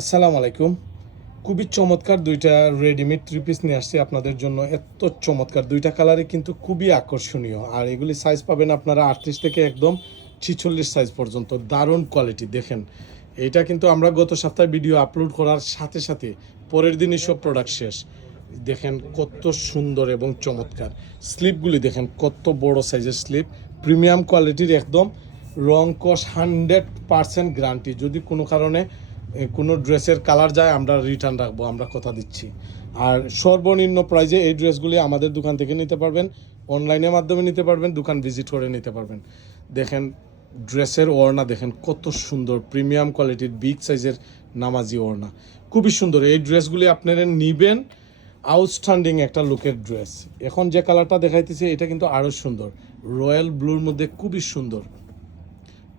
আসসালামু আলাইকুম। খুবই চমৎকার দুইটা রেডিমেড থ্রি পিস নিয়ে আসছি আপনাদের জন্য। এত চমৎকার দুইটা কালারে কিন্তু খুবই আকর্ষণীয়। আর এগুলি সাইজ পাবেন আপনারা 38 থেকে একদম 46 সাইজ পর্যন্ত। দারুণ কোয়ালিটি দেখেন। এটা কিন্তু আমরা গত সপ্তাহে ভিডিও আপলোড করার সাথে সাথে পরের দিনই সব প্রোডাক্ট শেষ। দেখেন কত সুন্দর এবং চমৎকার। স্লিপগুলি দেখেন কত বড় সাইজের স্লিপ, প্রিমিয়াম কোয়ালিটির একদম। রং কস 100% গ্যারান্টি। যদি কোনো কারণে কোনো ড্রেসের কালার যায় আমরা রিটার্ন রাখবো, আমরা কথা দিচ্ছি। আর সর্বনিম্ন প্রাইজে এই ড্রেসগুলি আমাদের দোকান থেকে নিতে পারবেন, অনলাইনের মাধ্যমে নিতে পারবেন, দোকান ভিজিট করে নিতে পারবেন। দেখেন ড্রেসের ওড়না দেখেন কত সুন্দর, প্রিমিয়াম কোয়ালিটির বিগ সাইজের নামাজি ওড়না, খুবই সুন্দর। এই ড্রেসগুলি আপনারা নিবেন, আউটস্ট্যান্ডিং একটা লুকের ড্রেস। এখন যে কালারটা দেখাইতেছে এটা কিন্তু আরও সুন্দর, রয়্যাল ব্লুর মধ্যে খুবই সুন্দর।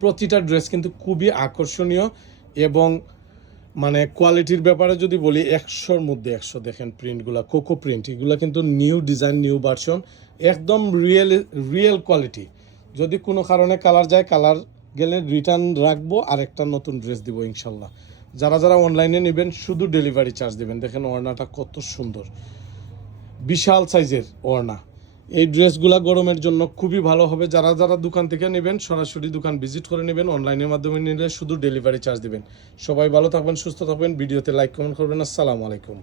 প্রতিটা ড্রেস কিন্তু খুবই আকর্ষণীয় এবং মানে কোয়ালিটির ব্যাপারে যদি বলি 100-র মধ্যে 100। দেখেন প্রিন্টগুলো, কোকো প্রিন্ট, এগুলো কিন্তু নিউ ডিজাইন, নিউ ভার্সন, একদম রিয়েল কোয়ালিটি। যদি কোনো কারণে কালার যায়, কালার গেলে রিটার্ন রাখবো আর একটা নতুন ড্রেস দিব ইনশাল্লাহ। যারা যারা অনলাইনে নেবেন শুধু ডেলিভারি চার্জ দেবেন। দেখেন ওড়নাটা কত সুন্দর, বিশাল সাইজের ওড়না। এই ড্রেসগুলো গরমের জন্য খুবই ভালো হবে। যারা যারা দোকান থেকে নেবেন সরাসরি দোকান ভিজিট করে নেবেন, অনলাইনের মাধ্যমে নিলে শুধু ডেলিভারি চার্জ দেবেন। সবাই ভালো থাকবেন, সুস্থ থাকবেন। ভিডিওতে লাইক কমেন্ট করবেন। আসসালামু আলাইকুম।